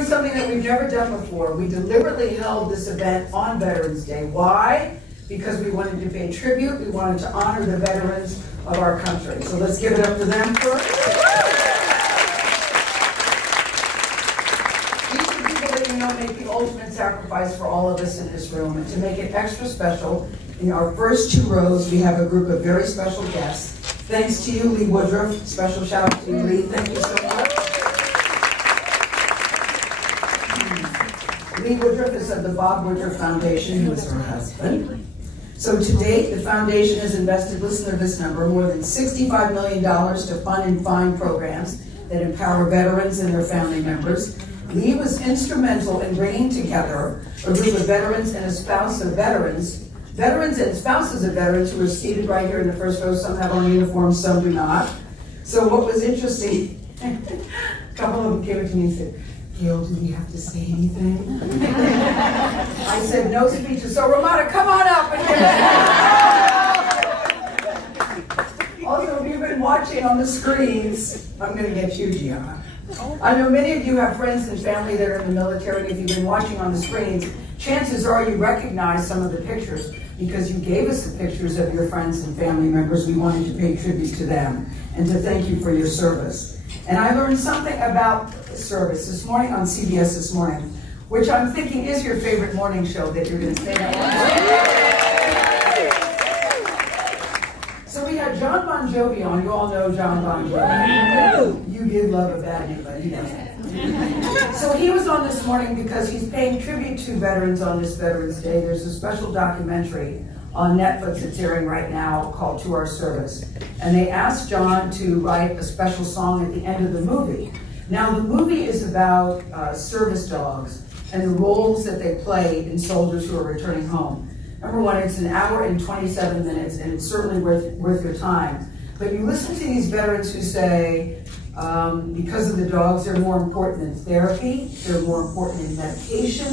doing something that we've never done before. We deliberately held this event on Veterans Day. Why? Because we wanted to pay tribute. We wanted to honor the veterans of our country. So let's give it up to them first. These are people that you know make the ultimate sacrifice for all of us in this room. And to make it extra special, in our first 2 rows, we have a group of very special guests. Thanks to you, Lee Woodruff. Special shout out to you, Lee. Thank you so much. Lee Woodruff is of the Bob Woodruff Foundation, who is her husband. So to date, the foundation has invested, listen to this number, more than $65 million to fund and find programs that empower veterans and their family members. Lee was instrumental in bringing together a group of veterans and a spouse of veterans and spouses of veterans who are seated right here in the first row. Some have on uniforms, some do not. So what was interesting, a couple of them came to me and said, Gayle, do we have to say anything? I said, no speeches. So Ramada, come on up. Also, if you've been watching on the screens, I'm going to get you, Gianna. I know many of you have friends and family that are in the military. If you've been watching on the screens, chances are you recognize some of the pictures because you gave us the pictures of your friends and family members. We wanted to pay tribute to them and to thank you for your service. And I learned something about service this morning on CBS this morning, which I'm thinking is your favorite morning show that you're going to stay at. So we had John Bon Jovi on. You all know John Bon Jovi. You give love a bad name, but he doesn't. So he was on this morning because he's paying tribute to veterans on this Veterans Day. There's a special documentary on Netflix that's airing right now called To Our Service. And they asked John to write a special song at the end of the movie. Now the movie is about service dogs and the roles that they play in soldiers who are returning home. Number one, it's an hour and 27 minutes and it's certainly worth your time. But you listen to these veterans who say, because of the dogs, they're more important than therapy, they're more important than medication,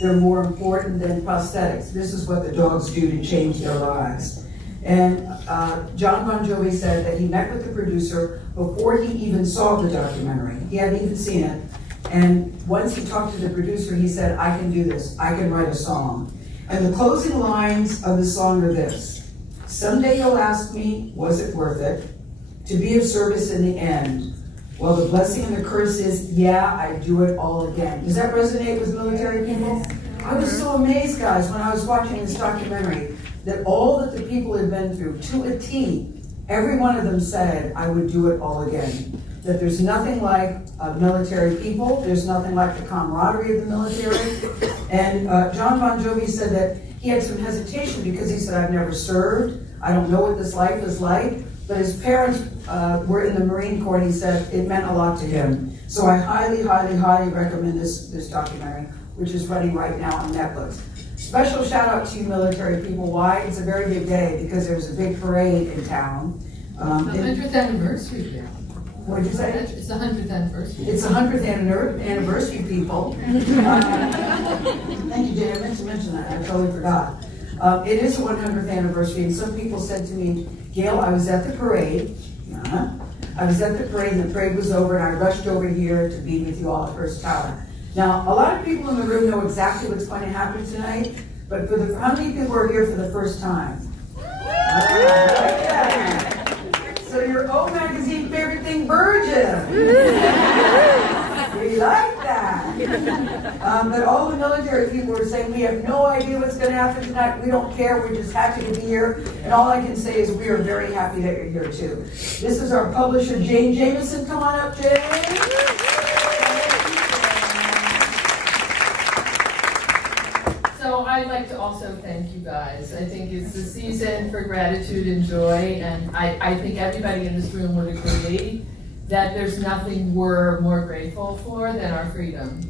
they're more important than prosthetics. This is what the dogs do to change their lives. And John Bon Jovi said that he met with the producer before he even saw the documentary. He hadn't even seen it. And once he talked to the producer, he said, I can do this. I can write a song. And the closing lines of the song are this. Someday you'll ask me, was it worth it? To be of service in the end. Well, the blessing and the curse is, yeah, I'd do it all again. Does that resonate with military people? I was so amazed, guys, when I was watching this documentary, that all that the people had been through, to a T, every one of them said, I would do it all again. That there's nothing like military people, there's nothing like the camaraderie of the military. And John Bon Jovi said that he had some hesitation because he said, I've never served, I don't know what this life is like. But his parents were in the Marine Corps, and he said it meant a lot to him. So I highly, highly, highly recommend this documentary, which is running right now on Netflix. Special shout out to you military people. Why? It's a very big day because there's a big parade in town. The 100th anniversary there. What did you say? It's the 100th anniversary. It's the 100th anniversary, people. Thank you, Jayne. I meant to mention that. I totally forgot. It is the 100th anniversary, and some people said to me, Gayle, I was at the parade. I was at the parade, and the parade was over, and I rushed over here to be with you all at Hearst Tower. Now, a lot of people in the room know exactly what's going to happen tonight, but how many people are here for the first time? So your O Magazine favorite thing, virgin. We like that. But all the military people are saying, we have no idea what's going to happen tonight. We don't care. We're just happy to be here. And all I can say is we are very happy that you're here, too. This is our publisher, Jayne Jamison. Come on up, Jayne. So I'd like to also thank you guys. I think it's the season for gratitude and joy, and I think everybody in this room would agree that there's nothing we're more grateful for than our freedom.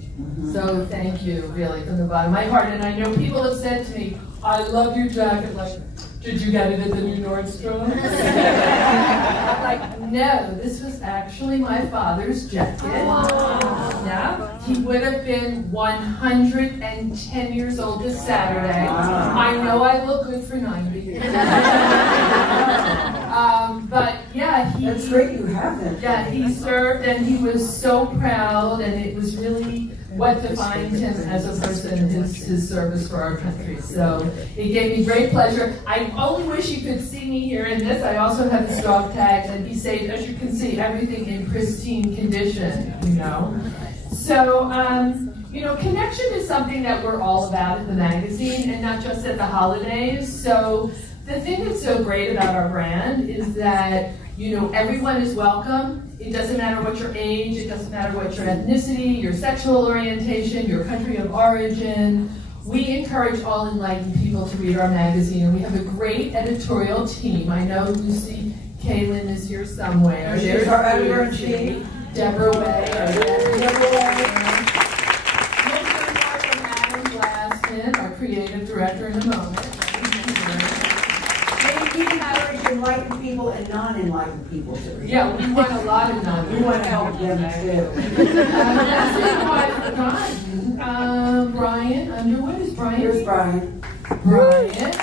So thank you, really, from the bottom of my heart. And I know people have said to me, I love your jacket. Like, did you get it at the new Nordstrom? I'm like, no, this was actually my father's jacket. Yeah, he would have been 110 years old this Saturday. I know I look good for 90. But yeah, that's great you have that. Yeah, he served and he was so proud, and it was really what defines him as a person, his service for our country. So it gave me great pleasure. I only wish you could see me here in this. I also have his dog tags, and he saved, as you can see, everything in pristine condition, you know. So, you know, connection is something that we're all about in the magazine, and not just at the holidays. So the thing that's so great about our brand is that, you know, everyone is welcome. It doesn't matter what your age, it doesn't matter what your ethnicity, your sexual orientation, your country of origin. We encourage all enlightened people to read our magazine, and we have a great editorial team. I know Lucy Kaylin is here somewhere. There's our editor-in-chief, Deborah Way. Deborah Way. From Glassman, our creative director, in a moment. We encourage enlightened people and non-enlightened people to read. Yeah, we want a lot of non-enlightened. We want to help them too. Brian Underwood. Is Brian? Here's Brian. Brian.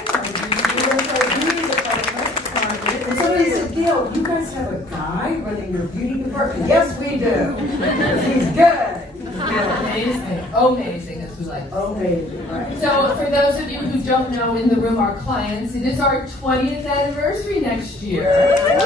And somebody said, Gayle, you guys have a guy running your beauty department? Yes, we do. He's good. Amazing. Amazing, as we like. Amazing, right. So, for those of you who don't know in the room, our clients, it is our 20th anniversary next year. So,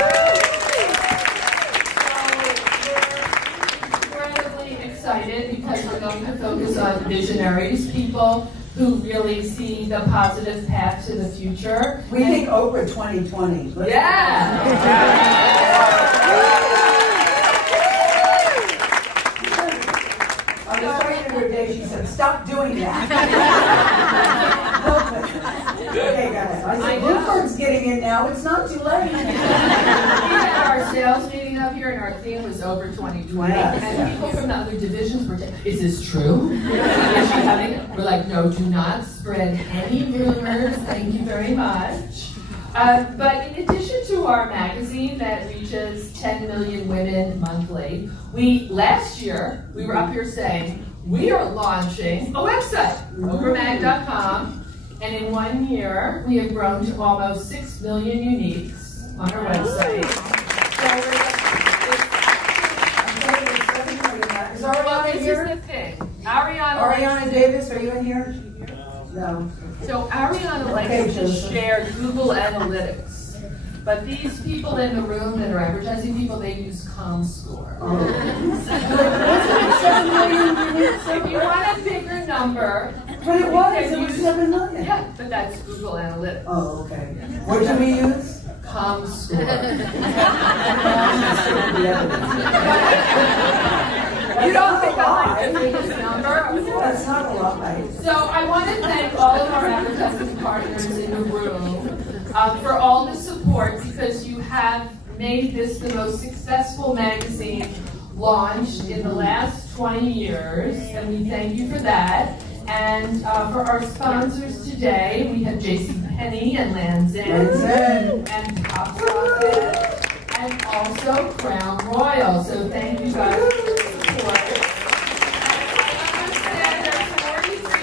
we're incredibly excited because we're going to focus on visionaries, people who really see the positive path to the future. We think Oprah 2020. Yeah! On the second of her day, she said, stop doing that. Okay, guys. I said, Bloomberg's getting in now. It's not too late. We had our sales meeting up here, and our theme was over 2020. Yes, and people from the other divisions were saying, is this true? Is she having it? We're like, no, do not spread any rumors. Thank you very much. But in addition to our magazine that reaches 10 million women monthly, last year, we were up here saying, we are launching a website, oprahmag.com, and in 1 year, we have grown to almost 6 million uniques on our website. Is Ariana here? This is the thing. Ariana Davis, are you in here? No. So Ariana likes to share Google Analytics. But these people in the room that are advertising people, they use ComScore. Oh. If you want a bigger number, but it was 7 million. Yeah, but that's Google Analytics. Oh, okay. What do we use? ComScore. You don't think I like the biggest number? That's not a lot, right? So I want to thank all of our advertising partners in the room for all the support, because you have made this the most successful magazine launched in the last 20 years, and we thank you for that. And for our sponsors today, we have JCPenney and Land's End and Top Socket, and also Crown Royal. So thank you guys for the support. I understand there's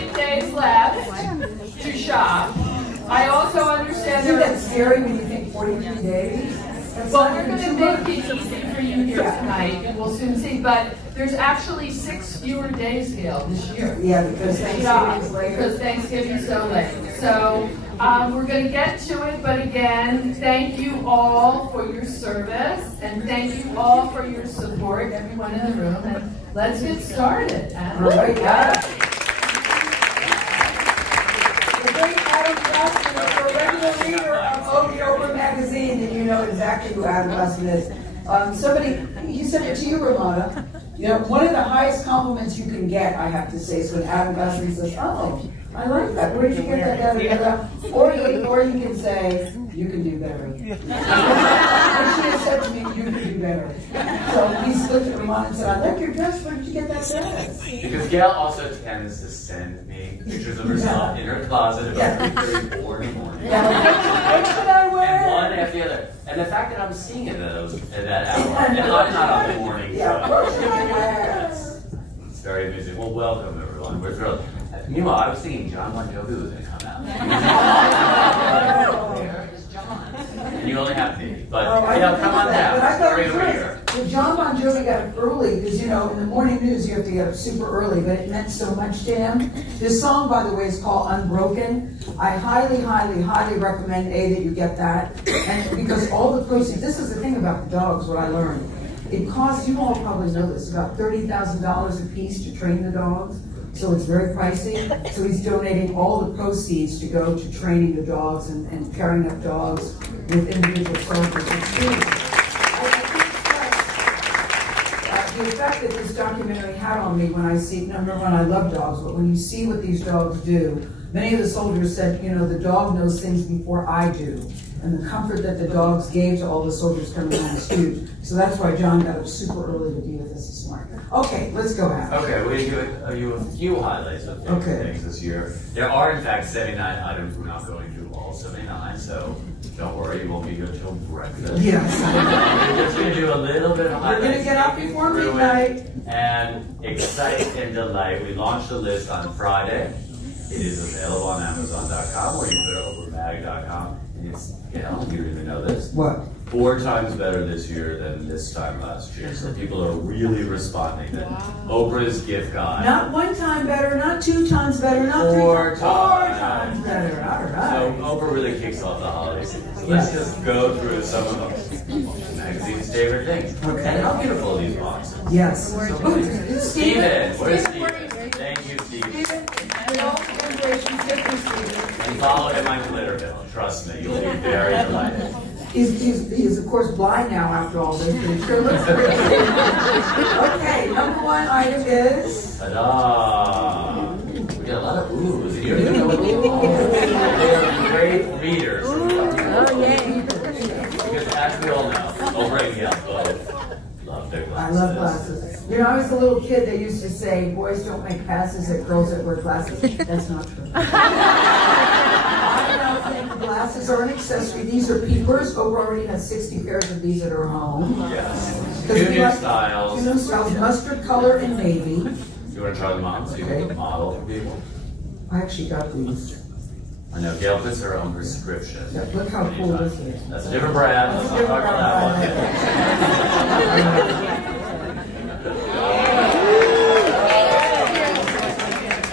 43 days left to shop. I also understand Isn't that scary when you think 43 days? Well, we're going to make it easy for you here tonight, and we'll soon see. But there's actually 6 fewer days, Gayle, this year. Yeah, because Thanksgiving's later. Because Thanksgiving's so late. So we're going to get to it, but again, thank you all for your service, and thank you all for your support, everyone in the room, and let's get started. All right, yeah. The great Adam Glassman is a regular reader of Oprah magazine, and you know exactly who Adam Glassman is. He sent it to you, Ramona. You know, one of the highest compliments you can get, I have to say, is when Adam Glassman says, oh, I like that. Where did you get that? Or you can say, you can do better. And she has said to me, you can do better. So he looked at Ramona and said, I like your dress. Where did you get that dress? Because Gayle also tends to send me pictures of herself in her closet about 3:34 in the morning. Yeah. What should I wear? And one after the other. And the fact that I'm seeing it at that hour, and I'm not on the morning, Yeah, what should I wear? it's very amusing. Well, welcome everyone. We're thrilled. Meanwhile, I was thinking John Bon Jovi was going to come out. Where is John? And you only have me. But, come on down. But I thought Story over here. John John Bon Jovi got up early because, you know, in the morning news you have to get up super early, but it meant so much to him. This song, by the way, is called Unbroken. I highly, highly, highly recommend, that you get that. And because all the proceeds, this is the thing about the dogs, what I learned. It costs, you all probably know this, about $30,000 a piece to train the dogs. So it's very pricey. So he's donating all the proceeds to go to training the dogs and pairing up dogs with individual soldiers. It's really, the effect that this documentary had on me when I see, number one, I love dogs, but when you see what these dogs do, many of the soldiers said, you know, the dog knows things before I do. And the comfort that the dogs gave to all the soldiers coming on is huge. So that's why John got up super early to be with us this morning. Okay, let's go out. Okay, we do a few highlights of things this year. There are, in fact, 79 items. We're not going through all 79, so don't worry, you won't be here till breakfast. Yes. We're just going to do a little bit of highlights. We're going to get up before midnight. And excite and delight. We launched the list on Friday. It is available on Amazon.com or you can go to OprahMag.com. And it's, you know, you didn't even know this. What? 4 times better this year than this time last year. So people are really responding to Oprah's gift guide. Not 1 time better, not 2 times better, not 4 3 times better. All right. So Oprah really kicks off the holiday season. So let's just go through some of the magazine's favorite things. Okay. And how beautiful are these boxes? Yes. Steven, where's Steven? Thank you, Steven. And follow him on Glitterville. Trust me, you'll be very delighted. He's of course blind now after all this, but he sure looks pretty. Okay, number 1 item is... Ta-da! We get a lot of oohs here. They're great readers. Oh, yay. Because as we all know, Oprah and Gayle both love their glasses. I love glasses. You know, I was a little kid that used to say, boys don't make passes at girls that wear glasses. That's not true. I now think glasses are an accessory. These are peepers. Oprah already has 60 pairs of these at her home. Yes. 2 new styles. 2 new styles, mustard color and navy. You want to try them on so you can model for people? I actually got these. I know, Gayle puts her own prescription. Yeah, look how cool this is. That's a different brand. Let's not talk about that one.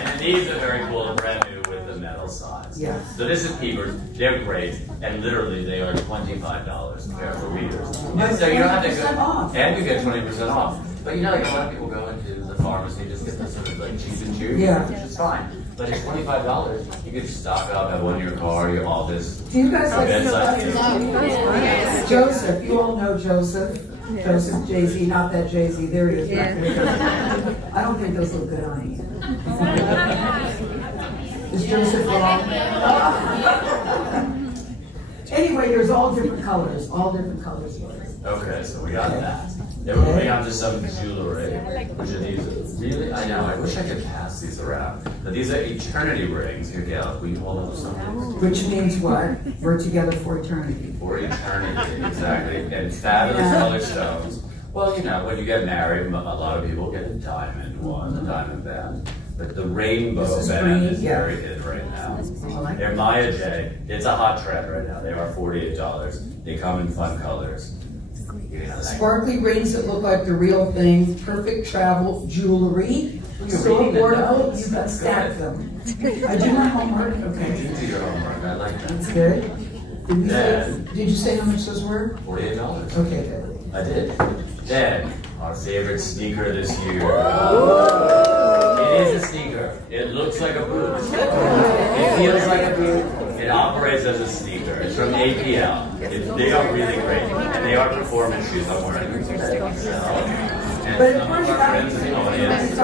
And these are very cool and brand new with the metal sides. Yes. So this is peepers. They're great, and literally they are $25 a pair for readers. And so you don't have to go, off. and you get 20% off. But you know, like a lot of people go into the pharmacy and just get this sort of like cheap and cheap, which is fine. But it's $25. You can stock up, have one in your car, your office. Do you guys like Yes. Joseph? You all know Joseph. Yeah. Joseph Jay-Z, not that Jay-Z. There he is. Yeah. I don't think those look good on you. Is Joseph wrong? Anyway, there's all different colors. All different colors. Okay, so we got that. Then we're moving on to some jewelry, which are these really, I know, I wish I could pass these around, but these are eternity rings. Here, Gayle, we hold up some of these. Which means what? We're together for eternity. For eternity, exactly. And fabulous colored stones. Well, you know, when you get married, a lot of people get a diamond one, a diamond band. But the rainbow band is very in right now. They're Maya J. It's a hot trend right now. They are $48. They come in fun colors. Sparkly rings that look like the real thing. Perfect travel jewelry. So affordable, you can stack them. I do my homework. Okay. You do your homework. I like that. That's good. Did you say how much those were? $48. Okay, good. I did. Then, our favorite sneaker this year. It is a sneaker. It looks like a boot. It feels like a boot. It operates as a sneaker. It's from APL. They are really great. And they are performance shoes. I'm wearing them today. And some of our friends in the audience. I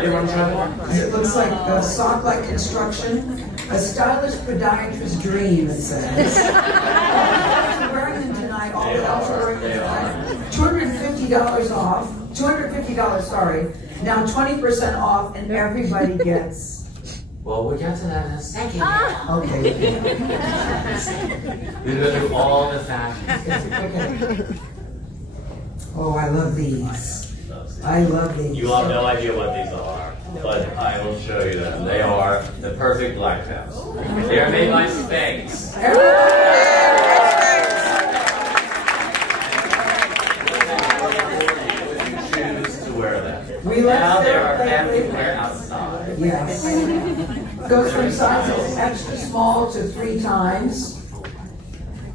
did want to try one. It looks like a sock-like construction. A stylish podiatrist's dream, it says. I'm wearing them tonight. All the elves are wearing them tonight. $250 off. $250, sorry. Now 20% off, and everybody gets. Well, we'll get to that in a second. Okay. We're going to do all the fashions. Okay. Oh, I love these. I love these. You have no idea what these are, but I will show you them. They are the perfect black pants. They are made by Spanx. We now they are Blakely. everywhere outside. Yes. Goes from sizes extra small to 3 times.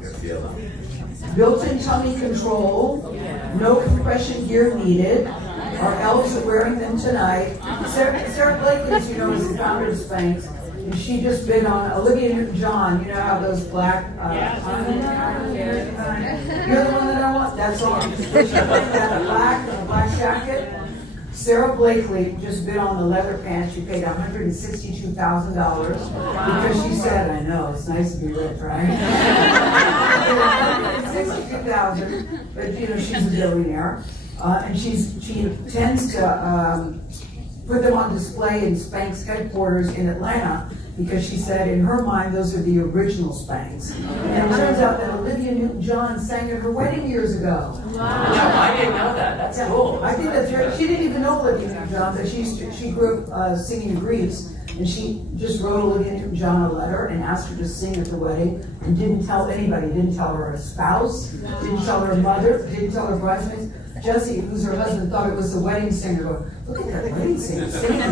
You're feeling. Built-in tummy control. No compression gear needed. Our elves are wearing them tonight. Sarah Blakely, as you know, is the founder of Spanx. And she just bid on Olivia Newton-John. You know how those black... You're the one that I want. That's all. She had a black jacket. Sarah Blakely just bid on the leather pants. She paid $162,000 because she said, I know, it's nice to be rich, right? $162,000, but you know, she's a billionaire. And she tends to put them on display in Spanx headquarters in Atlanta because she said in her mind those are the original Spanx. And it turns out that Olivia Newton-John sang at her wedding years ago. Wow. I didn't know that. That's cool. I think that's right. She didn't even know Olivia Newton-John, but she grew up singing Grease, and she just wrote Olivia Newton-John a letter and asked her to sing at the wedding and didn't tell anybody. Didn't tell her spouse, didn't tell her mother, didn't tell her bridesmaids. Jesse, who's her husband, thought it was the wedding singer. Going, look at that wedding singer singing.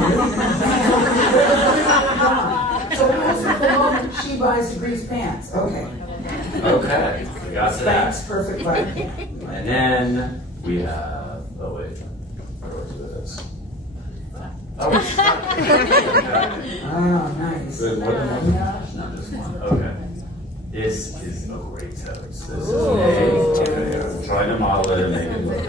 So closer to the moment, she buys the Grease pants. Okay. Okay, we got to that. Thanks, perfect right. And then we have, oh wait, where was this? Oh, it's Oh, nice. good. More than one? Not just one. Okay. This is a great toast. This is I'm trying to model it and make it look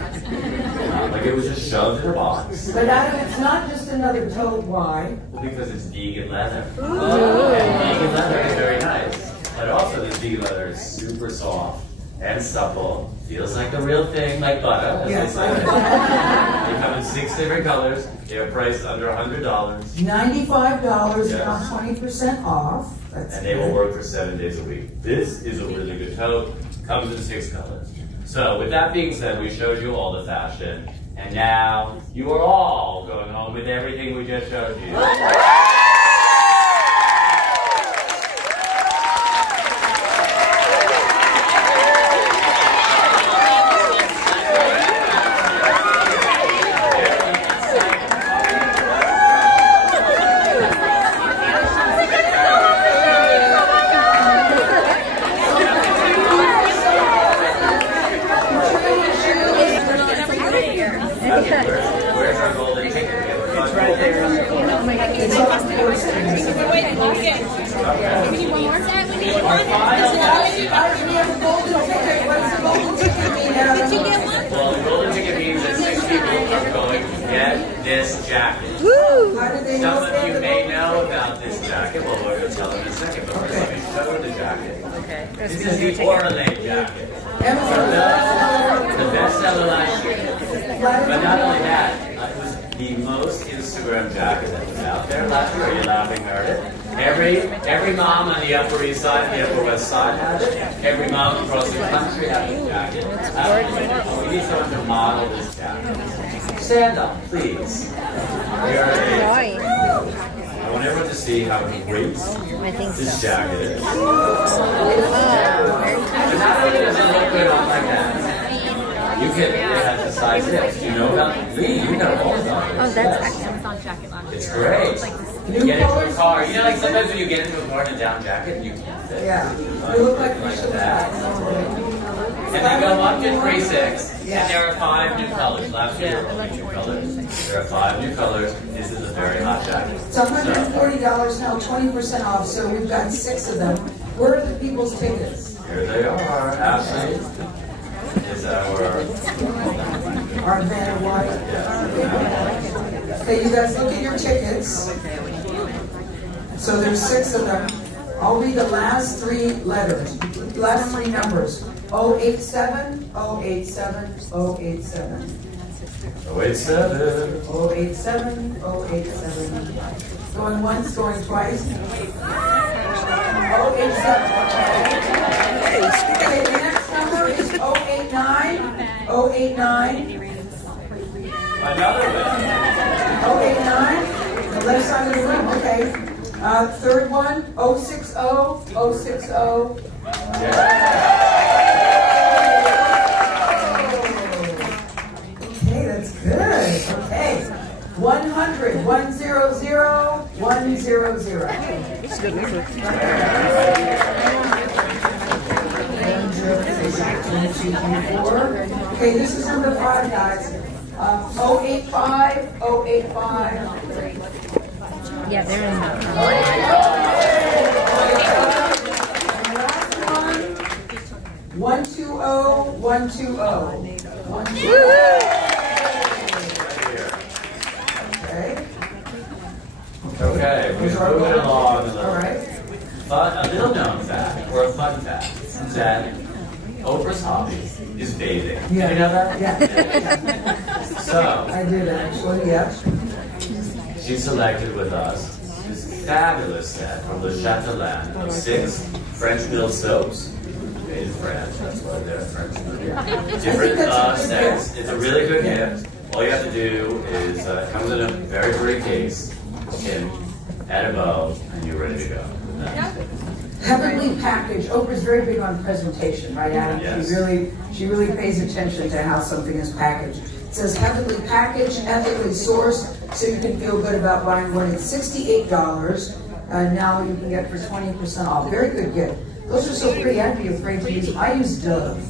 like it was just shoved in a box. But Adam, it's not just another tote. Why? Well, because it's vegan leather. And vegan leather is very nice. But also this vegan leather is super soft and supple. Feels like the real thing, like butter, as Yes. they say. They come in 6 different colors. They're priced under $100. $95, Yes. about 20% off. That's And they will work for 7 days a week. This is a really good tote. Comes in 6 colors. So with that being said, we showed you all the fashion. And now you are all going home with everything we just showed you. Where's our golden ticket? it's off the course. We need one more set. We need one. We have a golden ticket. What's the golden ticket mean, Adam? Did you get one? Well, the golden ticket means that 6 people are going to get this jacket. How did they know Some of you that? may know about this jacket. Well, we're going to tell them in a second, but first let me show the jacket. Okay. This is the Orlay jacket. Amazon. The bestseller last year. But not only that, it was the most Instagram jacket that was out there last year. Are you laughing, Meredith? Every mom on the Upper East Side and the Upper West Side had it. Every mom across the country had this jacket. We need someone to model this jacket. Stand up, please. I want everyone to see how great this jacket is. And not only does it look good on like that, you can, it has the size hips. You know about Lee, you know all about it. Oh, that's Amazon jacket last year. It's great. You get into a car, you know, like sometimes when you get into a car in a down jacket, you can't fit. Yeah. You look like that. And they go up to 3.6, and there are 5 new colors. Last year there were only 2 colors. There are 5 new colors. This is a very hot jacket. It's $140 now, 20% off, so we've got 6 of them. Where are the people's tickets? Here they are. Ashley is our Van White. Okay, you guys look at your tickets. So there's 6 of them. I'll read the last 3 letters, last 3 numbers. 087, 087, 087. 087. 087, 087. Going once, going twice. 087. Okay, the next number is 089, 089. Another one. 089, the left side of the room, okay. Third one, 060, 060. Okay, That's good. Okay. 100, 100, 100. It's good number. Okay, this is number 5, guys. 085, 085. Yeah, they're in the. 120, 120. 120. Okay, we're moving along a little. All right. But a little known fact, or a fun fact, is that Oprah's hobby is bathing. Yeah. Did you know that? Yeah. So, I did actually, yeah. she selected with us this fabulous set from Le Chatelain of 6 French-built soaps. Made in France, that's why they're French. Different scents. It's a really good gift. All you have to do is, it comes in a very pretty case, add a bow, and you're ready to go. Heavenly package. Oprah's very big on presentation, right, Adam? Yes. She really pays attention to how something is packaged. It says heavenly package, ethically sourced, so you can feel good about buying one. It's $68. Now you can get for 20% off. Very good gift. Those are so pretty. I'd be afraid to use them. I use Dove.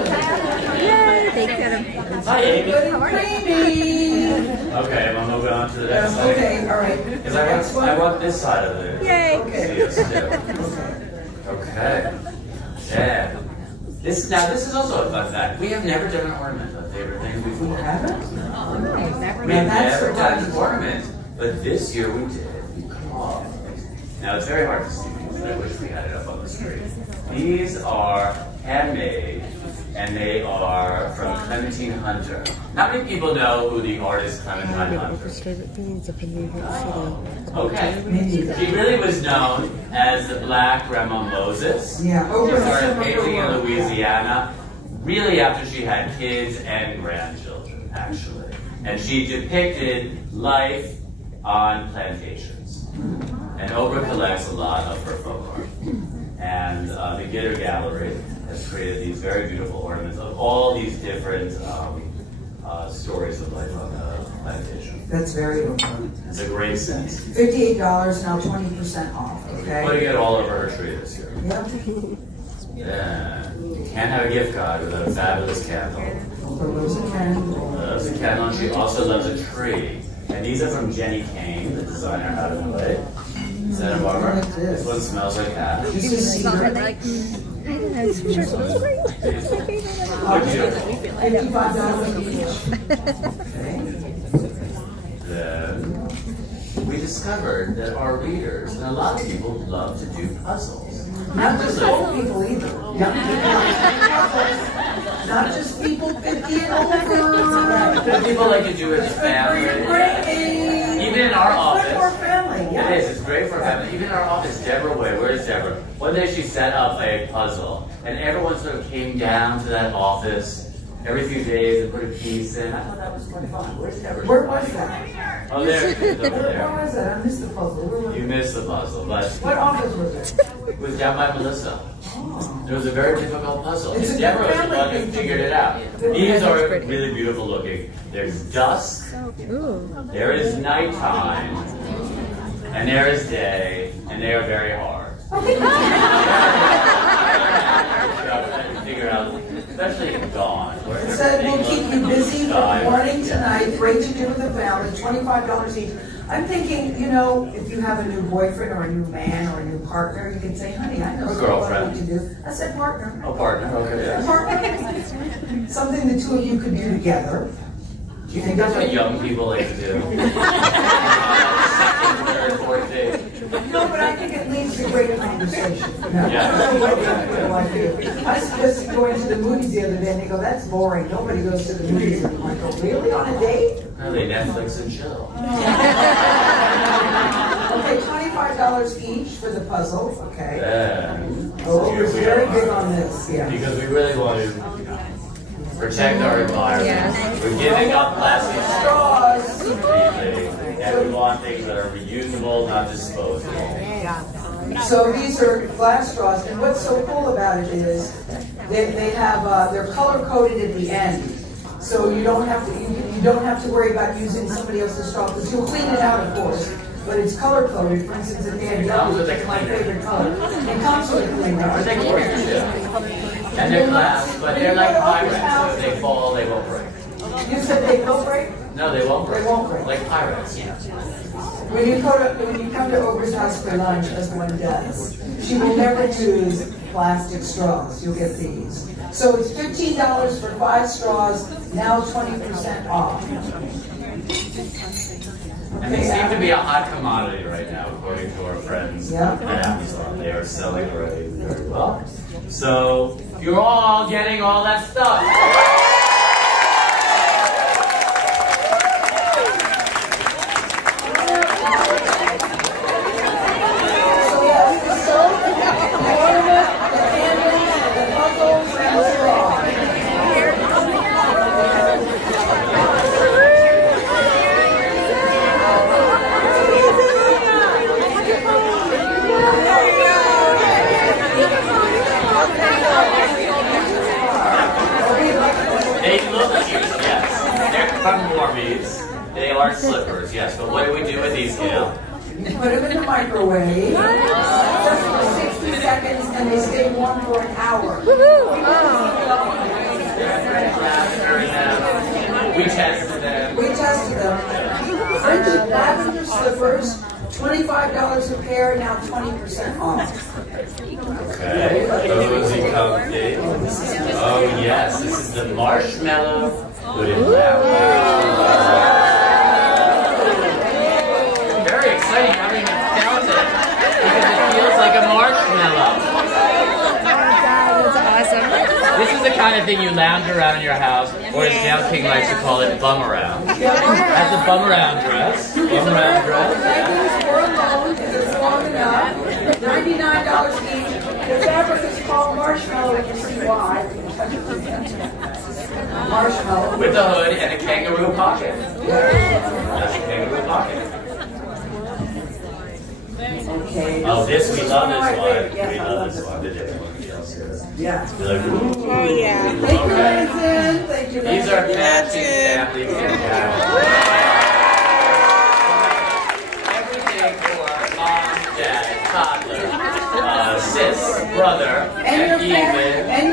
Yay! They got them. Hi, Amy. How are you? Okay, I'm gonna move on to the next thing. Okay, all right. Because I want this side of it. Yay. Okay. Okay. Yeah. This is also a fun fact. We have never done an ornament of favorite things before. Haven't? We have never done an ornament, but this year we did. Because now it's very hard to see these. I wish we had it up on the screen. These are handmade, and they are from Clementine Hunter. How many people know who the artist Clementine Hunter is? Okay. She really was known as the Black Grandma Moses. Yeah. She started painting in Louisiana really after she had kids and grandchildren, actually. And she depicted life on plantations. And Oprah collects a lot of her folk art. And the Gitter Gallery has created these very beautiful ornaments of all these different stories of life on the plantation. That's very important. It's a great set. $58, now 20% off, okay? Putting it all over her tree this year. Yep. Yeah. You can't have a gift card without a fabulous candle. Oprah loves a candle. Loves a candle, and she also loves a tree. And these are from Jenny Kane, the designer out of LA. Santa Barbara. This one smells like that. This is cedar. Like, I didn't know. Sure, it was great. It's my favorite. $55 each. Okay. Then we discovered that our readers, and a lot of people love to do puzzles. Not just old people either. Young people. Not just people 50 and over. But people like to do it as family. Even in our office. It's good for a family, yeah. It is, it's great for a family. Even in our office, Deborah Way, where's Deborah? One day she set up a puzzle, and everyone sort of came down to that office every few days and put a piece in. I thought that was quite fun. Where's Deborah? Where was that? Oh, there. It is over Where there. was that? I missed the puzzle. Where was You it? missed the puzzle, but What office was it? it was down by Melissa. It was a very difficult puzzle. It's a And Deborah was the family one who thing. figured it out. These are really beautiful looking. There's dusk, Ooh. there is nighttime, and there is day, and they are very hard. Figure out, especially at dawn. Where It said we'll keep you busy from morning to Yeah. night, great to do with the family, $25 each. I'm thinking, you know, if you have a new boyfriend or a new man or a new partner, you can say, honey, I know Or something girlfriend. we can do. I said partner. A partner, okay, yes. Partner. Something the two of you could do together. Do you think that's what young people like to do? Second, third, fourth date. No, but I think it leads to great conversation. No, Yeah. I don't know what young people like to do. I suggested going to the movies the other day, and they go, that's boring. Nobody goes to the movies. And I go, really? On a date? No, they Netflix and chill. Okay, $25 each for the puzzle. Okay. Then, Oh, here we're we very are. big on this, yeah. Because we really want to protect our environment. Yes. We're giving up plastic Straws. completely, and we want things that are reusable, not disposable. So these are glass straws, and what's so cool about it is they have they're color coded at the end, so you don't have to worry about using somebody else's straw because you'll clean it out, of course. But it's color coded. For instance, if they had yellow, which is my favorite color, it comes with a cleaner. Are they gorgeous? And they're glass, but they're like pirates. So if they fall, they won't break. You said they will break? No, they won't break. They won't break. Like pirates. When you come to Oprah's house for lunch, as one does, she will never use plastic straws. You'll get these. So it's $15 for 5 straws, now 20% off. And they seem to be a hot commodity right now, according to our friends at Amazon. They are selling already very well. So you're all getting all that stuff. They are slippers, yes. But what do we do with these, Gayle? You put them in the microwave, just for 60 seconds, and they stay warm for an hour. We tested them. We tested them. French lavender slippers, $25 a pair, now 20% off. Okay, cozy comfy. Oh yes, this is the marshmallow hooded lavender. Very exciting, I haven't even felt it because it feels like a marshmallow. That's awesome. This is the kind of thing you lounge around in your house, or as Gayle King likes to call it, bum around. That's a bum around dress. Bum around dress. Leggings or alone, because it's long enough. $99 each. The fabric is called marshmallow, you can see why. Marshmallow. With the hood and a kangaroo pocket. That's a kangaroo pocket. Okay. Oh, this, we love this one. Yes, We love this one. Did everybody else here? Yeah. You're like, ooh. Oh, yeah. Thank you, Lincoln. Thank you, These are matching family pictures. Everything for mom, dad, toddler, sis, brother, and even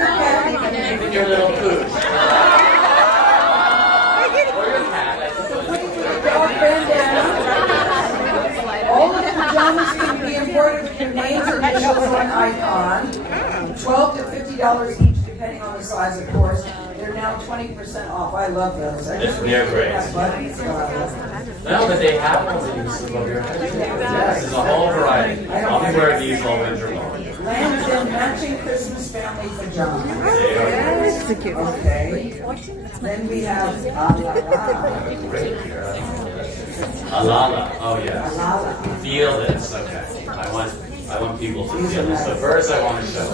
your little pooch. Or your cat, I suppose. Dog bandana. All of the pajamas can be imported with your names and initials on icon. $12 to $50 each, depending on the size, of course. They're now 20% off. I love those. They're great. No, but they have ones that you can slip over your head. This is a whole variety. I'll be wearing these all winter long. Lands in matching Christmas family pajamas. That's cute. Okay. Then we have Alala. Oh yes. Alala. Feel this. Okay. I want people to feel this. So first I want to show.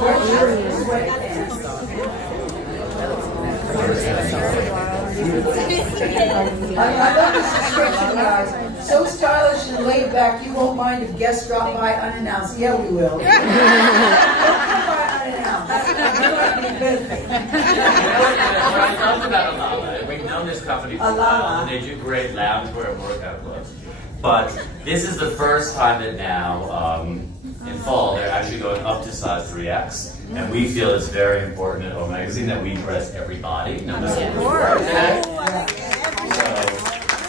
I love this description, guys. So stylish and laid back, you won't mind if guests drop by unannounced. Yeah, we will. Don't come by unannounced. You might be benefit. What I love about Alala, we've known this company for a while, and they do great loungewear and workout clothes. But this is the first time that now, in fall, they're actually going up to size 3X. And we feel it's very important at O Magazine that we dress everybody, no matter who we are today. So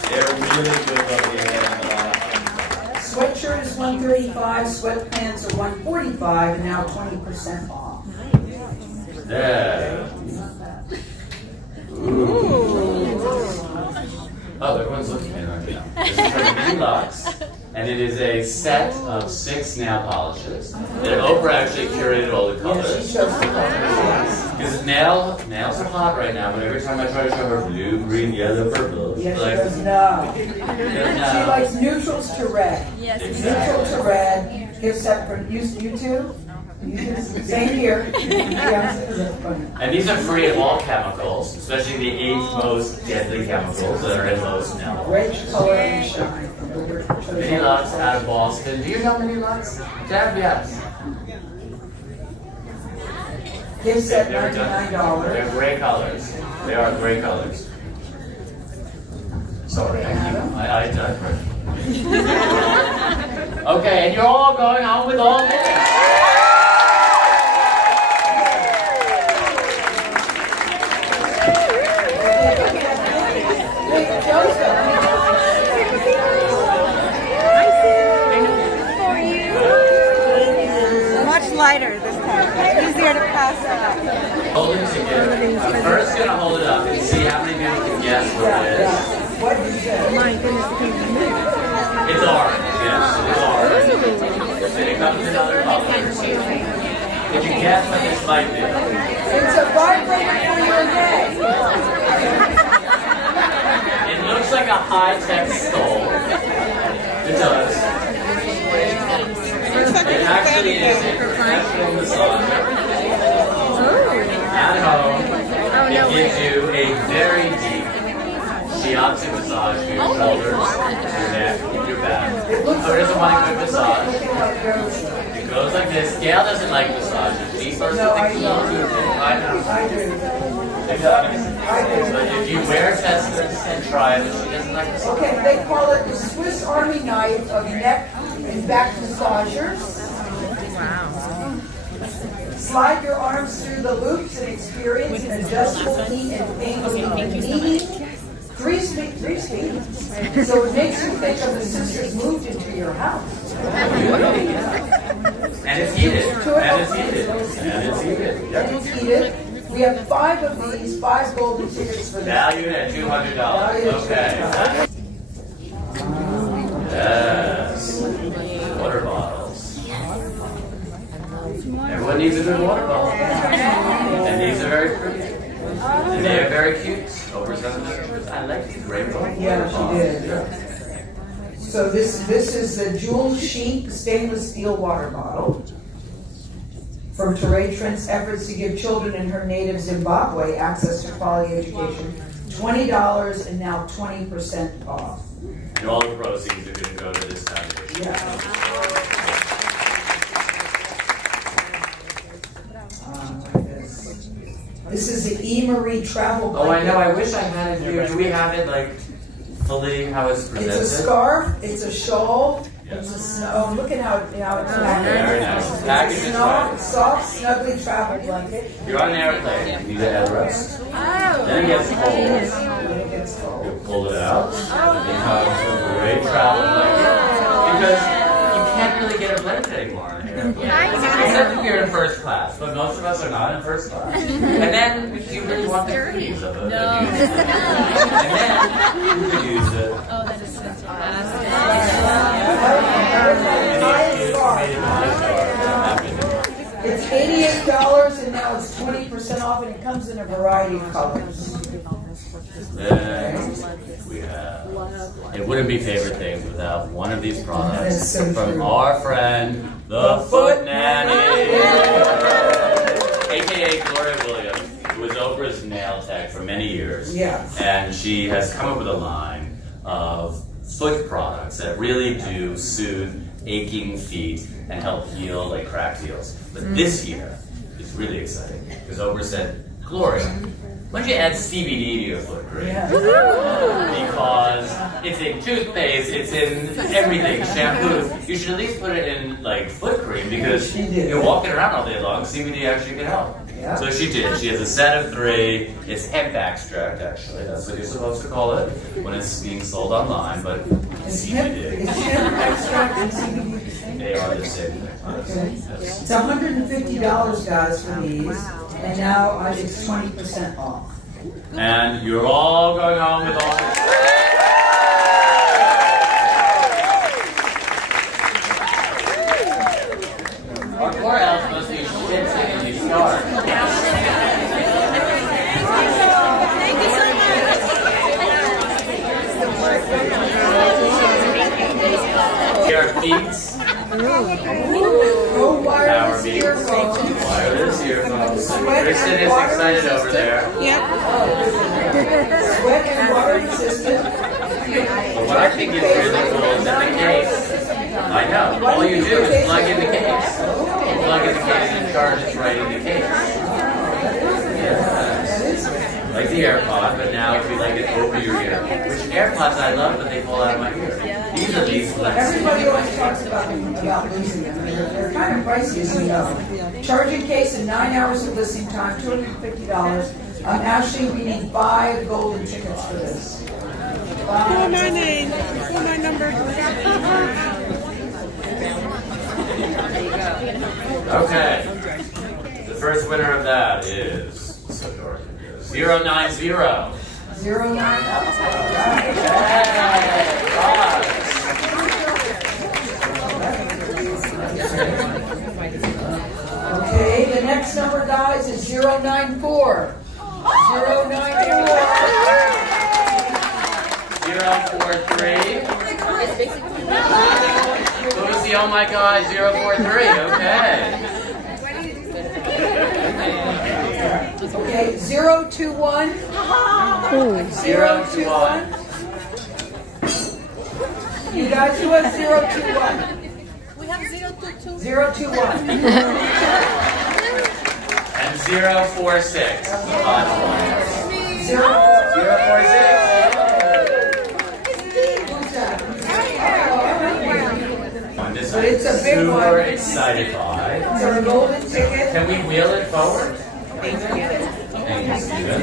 they're really good looking. Sweatshirt is $135, sweatpants are $145, and now 20% off. Yeah. Ooh. Oh, everyone's looking at it right now. This is from Velux, and it is a set of 6 nail polishes. And Oprah actually curated all the colors. Yes, she shows the colors. Because nails are hot right now, but every time I try to show her blue, green, yellow, purple, Yes, like, she does not. She likes neutrals to red. Yes, Neutral to red. Gift set for you too? Same here. and these are free of all chemicals, especially the 8 most deadly chemicals that are in most nail. Rich color and shine. Mini Lux out of Boston. Do you know Mini Lux? Deb, yes. Gift set $99. They're gray colors. They are gray colors. Sorry, I digress. Okay, and you're all going home with all this? Much lighter this time. Easier to pass out. Hold it together. I'm first going to hold it up and see how many people can guess what it is. What is that? My goodness, It's orange, yes, it's orange. And it comes in other colors. Did you guess what this might be? It's a vibrator for your neck. It looks like a high-tech stole. It does. It actually is a professional massager. At home, it gives you a very deep shiatsu massage for your shoulders, your neck, your back. Who doesn't want a good massage? It goes like this. Gayle doesn't like massages. Me personally, I know. I do. It does. But if you wear testers and try it, she doesn't like massages. Okay, they call it the Swiss Army knife of neck and back massagers. wow. Slide your arms through the loops and experience adjustable heat and pain relief. 3 speed. So it makes you think of the sisters moved into your house. And it's heated. And it's heated. And it's heated. And it's heated. We have 5 of these, 5 golden tickets for this. Valued at $200. Okay. Yes. Water bottles. Everyone needs a good water bottle. And these are very pretty. And they are very cute. Over 700. I like these rainbow. Yeah, she did. So this is the Jewel Chic stainless steel water bottle. From Teray Trent's efforts to give children in her native Zimbabwe access to quality education, $20 and now 20% off. And all the proceeds are going to go to this foundation. Yeah. This is the E. Marie travel blanket. Oh, I know. I wish I had it here. Do we have it like fully how it's presented? It's a scarf. It's a shawl. It's a snow. Look at how it's packaged. Very nice. Package is right. Soft, snuggly travel blanket. You're on an airplane. You need a headrest. Then it gets cold. You pull it out. It becomes a great travel blanket. Because you can't really get a blanket anymore on an airplane. Except if you're in first class. But most of us are not in first class. And then if you really want the goodies of it, then use it. And then you could use it. Oh, that is fantastic. It's $88 and now it's 20% off, and it comes in a variety of colors. Then we have, it wouldn't be favorite things without one of these products from our friend, the Foot Nanny, aka Gloria Williams, who was Oprah's nail tech for many years. Yeah. And she has come up with a line of foot products that really do soothe aching feet and help heal like cracked heels. But this year is really exciting because Oprah said, Gloria, why don't you add CBD to your foot cream? Yeah. Because it's in toothpaste, it's in everything, shampoo. You should at least put it in like foot cream because you're walking around all day long. CBD actually can help. Yeah. So she did. She has a set of 3. It's hemp extract, actually. That's what you're supposed to call it when it's being sold online. But CBD. Is hemp extract and CBD the same? They are the same thing. Okay. Yes. It's $150, guys, for these, and now it's 20% off. And you're all going home with all this. Our poor elves must be shit in these stars. Thank you so much. Here are beats. Go wireless earphones. Wireless earphones. Kristen is excited over there. Yep. Sweat and water resistant. But what I think is really cool is that the case, I know, all you do is plug in the case. You plug in the case and charge is right in the case. Yes. Like the AirPod, but now it'd be like it over your ear. Which AirPods I love, but they fall out of my ear. These are these flex. Everybody always talks about losing them. They're kind of pricey, as you know. Charging case and 9 hours of listening time, $250. Ashley, we need 5 golden tickets for this. Call my name. Call my number. Okay. The first winner of that is 090. 090. Okay, the next number, guys, is 094. 094. 043. Who's the oh my god 043? Okay. Okay, 021. 021. You guys, who has 021? We have 022. 021. And 046. 046. But it's a big one. Super excited by. It's our golden ticket. Can we wheel it forward? Thank you, Stephen.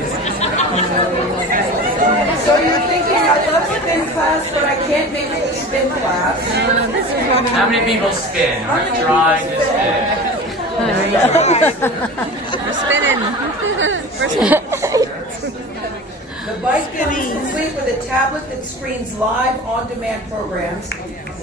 So you're thinking, I love spin class, but I can't make it a spin class. How many people spin? We're trying to spin. We're spinning. The bike comes complete with a tablet that screens live on-demand programs.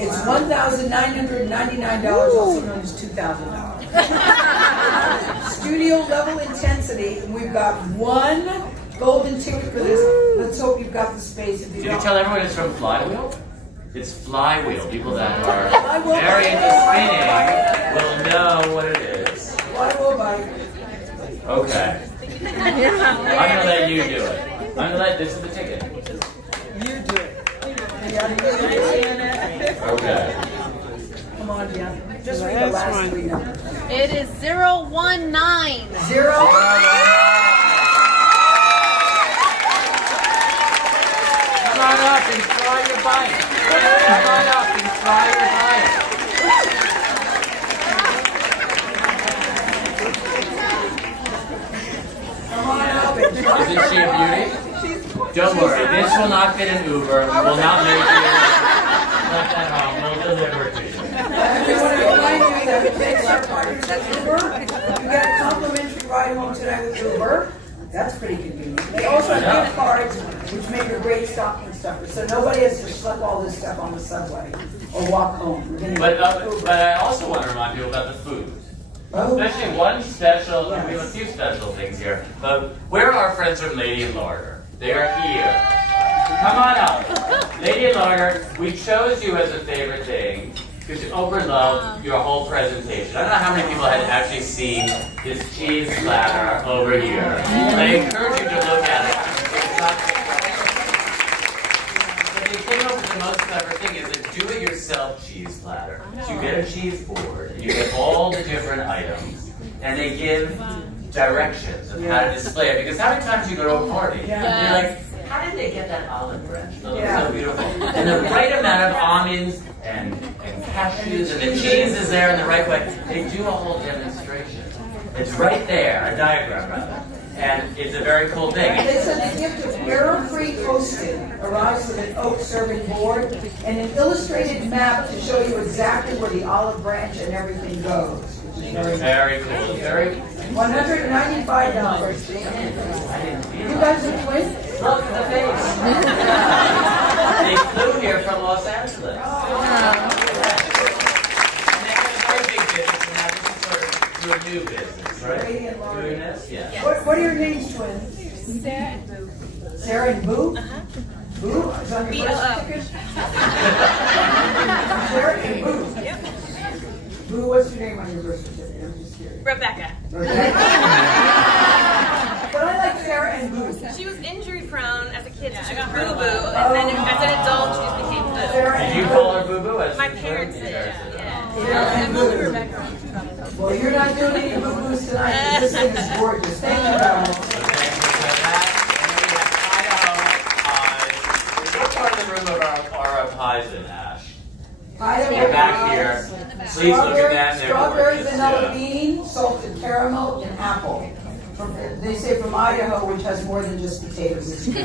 It's $1,999, also known as $2,000. Studio level intensity. We've got 1 golden ticket for this. Let's hope you've got the space. If you Did don't. you tell everyone it's from Flywheel? It's Flywheel. People that are very into spinning will know what it is. Flywheel bike. Okay. I'm going to let you do it. I'm going to let, this is the ticket. You do it. Okay. Come on, Jen. Just read the last 3 numbers. It is 019. 0. Come on up and try your bike. Come on up and try your bike. Come on up and try. Isn't she a beauty? Don't worry, this will not fit in Uber. We will not make you left at home. We'll deliver it to you. I want to remind you that it makes our partners at Uber. You get a complimentary ride home tonight with Uber. That's pretty convenient. They also have gift cards, which make a great stocking stuffer. So nobody has to schlep all this stuff on the subway or walk home. But I also want to remind people about the food. Especially one special, we have a few special things here. But where are our friends from Lady and Larder? They are here. Come on up. Lady and Larder, we chose you as a favorite thing because Oprah loved your whole presentation. I don't know how many people had actually seen this cheese platter over here. I encourage you to look at it. But they came up with the most clever thing is a do-it-yourself cheese platter. So you get a cheese board, and you get all the different items, and they give directions of how to display it. Because how many times you go to a party, you're like, how did they get that olive branch? It looks so beautiful. And the right amount of almonds and cashews, and the cheese is there in the right way. They do a whole demonstration. It's right there, a diagram rather. And it's a very cool thing. They said the gift of error-free posting arrives with an oak serving board and an illustrated map to show you exactly where the olive branch and everything goes. Very cool. Very. $195. You guys are twins? Look at the face. They flew here from Los Angeles. And they have a very big business, and now this is sort of your new business, right? Doing this? Yeah. What are your names, twins? Sarah and Boo. Sarah and Boo? Boo? Is on your birth certificate? Sarah and Boo? Yep. Boo, what's your name on your birth certificate? I'm just curious. Rebecca. But I like Sarah and Boo. She was injury prone as a kid kids. She was Boo Boo, and then as an adult, she became Boo. Did you call her Boo Boo? My parents did, yeah. And moved Rebecca. Well, you're not doing any boo-boos tonight. This thing is gorgeous. Thank you, Val. Thank you for that. And we have Idaho pies. What part of the room are pies in, Ash? They're back here. Please look at them. They're strawberry, gorgeous. vanilla bean, salted caramel, and apple. They say from Idaho, which has more than just potatoes. It's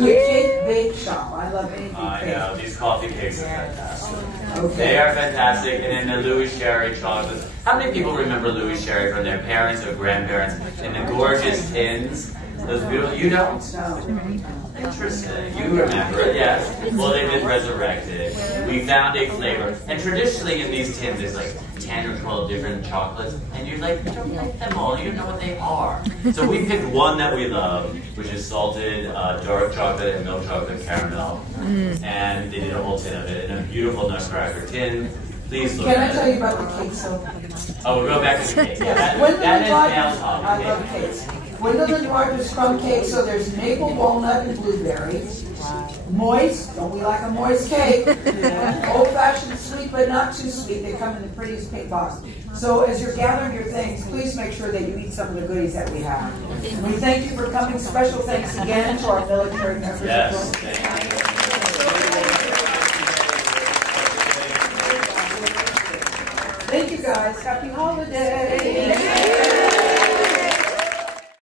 cake bake shop. I love anything I know. These coffee cakes are fantastic. Okay. They are fantastic. And then the Louis Sherry chocolates. How many people remember Louis Sherry from their parents or grandparents in the gorgeous tins? Those beautiful. You don't? No. Interesting. You remember it, yes. Well, they've been resurrected. We found a flavor. And traditionally in these tins, there's like 10 or 12 different chocolates. And you're like, you don't like them all. You don't know what they are. So we picked one that we love, which is salted dark chocolate and milk chocolate caramel. And they did a whole tin of it in a beautiful nutcracker tin. Please look Can I at tell it. you about the cake soap? Oh, we'll go back to the cake. Yes. That is Nail's I hobby. love cakes. Gwendolyn Rogers crumb cake, so there's maple, walnut, and blueberry. Moist, don't we like a moist cake? Old-fashioned sweet, but not too sweet. They come in the prettiest pink box. So as you're gathering your things, please make sure that you eat some of the goodies that we have. We thank you for coming. Special thanks again to our military members. Yes, thank you. Thank you guys. Happy holidays.